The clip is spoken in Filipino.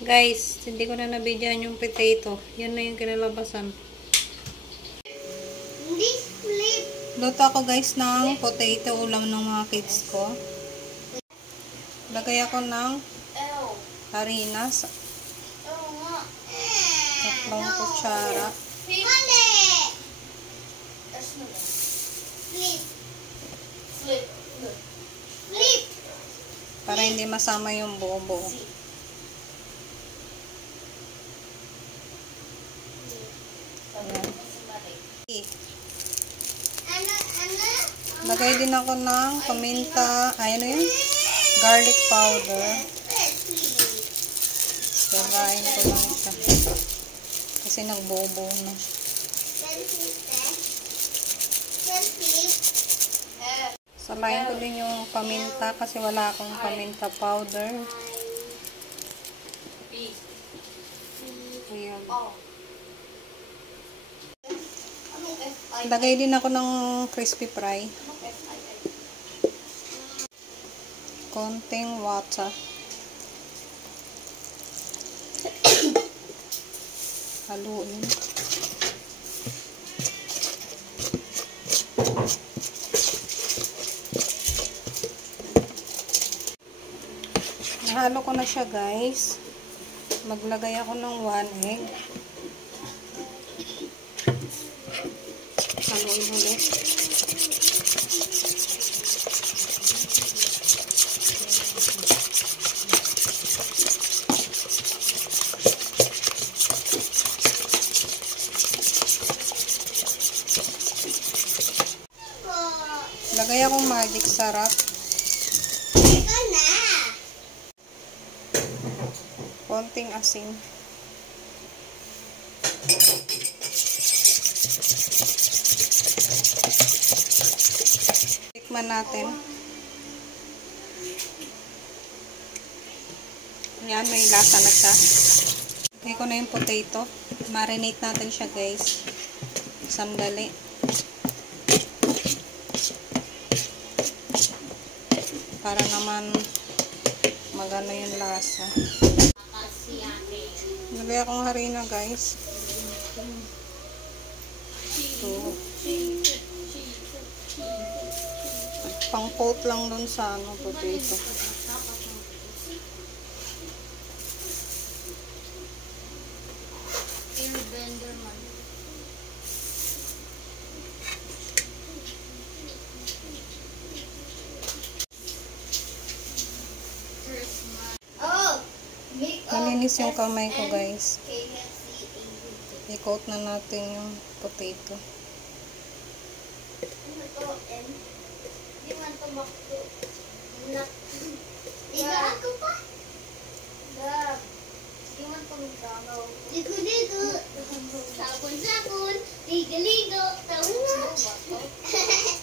Guys, hindi ko na nabidyan yung potato. Yan na yung kinalabasan. Luto ako guys ng potato, ulam ng mga kids ko. Lagay ako ng harina sa 3 kutsara. Para hindi masama yung buo-buo. Lagay din ako ng paminta, ano yun? Garlic powder. Sirain ko lang siya. Kasi nagbuo-buo na. Salayin ko din yung paminta kasi wala akong paminta powder. Ayan. Lagay din ako ng crispy fry. Konting water. Haluin. Nahalo ko na siya guys. Maglagay ako ng 1 egg. Haluin ulit. Lagay akong magic sarap. Konting asin. Tikman natin. Ayan, may lasa na siya. Lagay ko na yung potato. Marinate natin siya guys. Sandali. Para naman magano yung lasa. Nalagay akong harina guys. So, pang coat lang dun sa potato. Malinis yung kamay ko guys. I-coat na natin yung potato. Sabon-sabon, ligo-ligo, taon na.